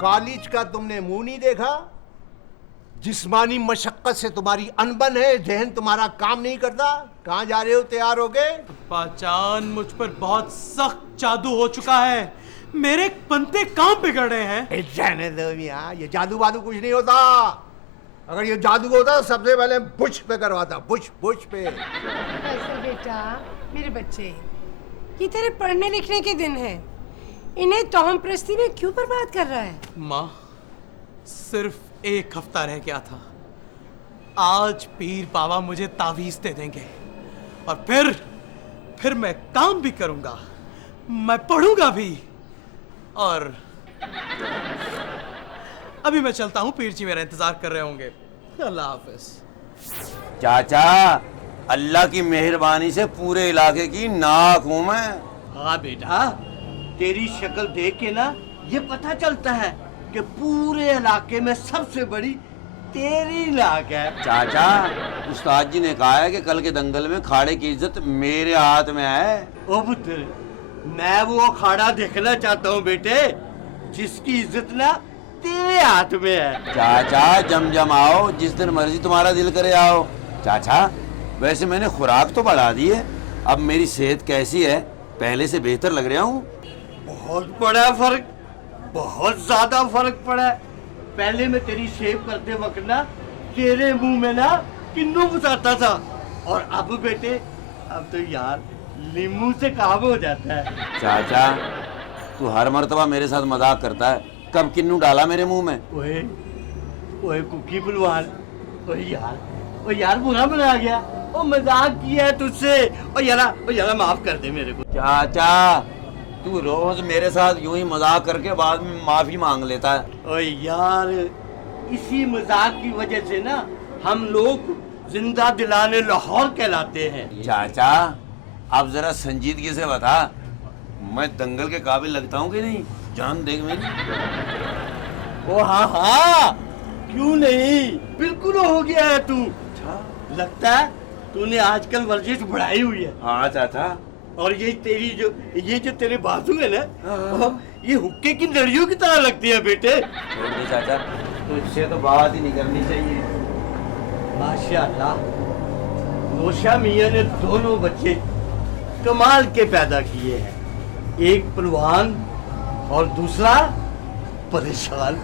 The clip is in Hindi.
कॉलेज का तुमने मुंह नहीं देखा? जिस्मानी मशक्कत से तुम्हारी अनबन है, जहन तुम्हारा काम नहीं करता। कहाँ जा रहे हो तैयार होके? पहचान, मुझ पर बहुत सख्त जादू हो चुका है। मेरे पंते काम बिगड़ रहे हैं। जाने दो मियां, ये जादू वादू कुछ नहीं होता। अगर ये जादू होता तो सबसे पहले बुश पे करवाता, बुश पे। बेटा, मेरे बच्चे, ये तेरे पढ़ने लिखने के दिन है, इन्हें तोहम प्रस्ती में क्यों बर्बाद कर रहा है? माँ, सिर्फ 1 हफ्ता रह गया था। आज पीर बाबा मुझे तावीज दे देंगे और फिर मैं काम भी करूंगा, मैं पढ़ूंगा भी। और अभी मैं चलता हूँ, पीर जी मेरा इंतजार कर रहे होंगे। अल्लाह हाफिज। चाचा, अल्लाह की मेहरबानी से पूरे इलाके की नाक हूं मैं। हाँ बेटा, तेरी शक्ल देख के ना ये पता चलता है कि पूरे इलाके में सबसे बड़ी तेरी नाक है। चाचा, उस्ताद जी ने कहा है कि कल के दंगल में खाड़े की इज्जत मेरे हाथ में है। ओ पुत्र, मैं वो अखाड़ा देखना चाहता हूँ बेटे, जिसकी इज्जत ना तेरे हाथ में है। चाचा, जम आओ, जिस दिन मर्जी तुम्हारा दिल करे आओ। चाचा, वैसे मैंने खुराक तो बढ़ा दी है, अब मेरी सेहत कैसी है? पहले से बेहतर लग रहा हूँ। बहुत बड़ा फर्क, बहुत ज्यादा फर्क पड़ा है। पहले मैं तेरी शेव करते वक्त ना तेरे मुंह में ना किन्नू घुसाता था, और अब बेटे, अब तो यार नींबू से काम हो जाता है। चाचा, तू हर मर्तबा मेरे साथ मजाक करता है, कब किन्नू डाला मेरे मुंह में? ओए ओए कुकी बुलवान, ओए यार बुरा बना गया, ओ मजाक किया है तुझसे। ओ यारा माफ कर दे मेरे को। चाचा, तू रोज मेरे साथ यूं ही मजाक करके बाद में माफी मांग लेता है। ओए यार, इसी मजाक की वजह से ना हम लोग जिंदा दिलाने लाहौर कहलाते हैं। चाचा, अब जरा संजीदगी से बता, मैं दंगल के काबिल लगता हूँ कि नहीं? जान देख मेरी। ओ हाँ, क्यों नहीं, बिल्कुल हो गया है तू। लगता है तूने आजकल वर्जिश बढ़ाई हुई है। हाँ चाचा। और ये जो तेरे बाजू है ना, ये हुक्के की लड़ियों की तरह लगती है बेटे। छोड़ दे चाचा, तुझसे तो बात ही नहीं करनी चाहिए। माशाअल्लाह, नौशा मियां ने दोनों बच्चे कमाल के पैदा किए हैं, एक पहलवान और दूसरा परेशान।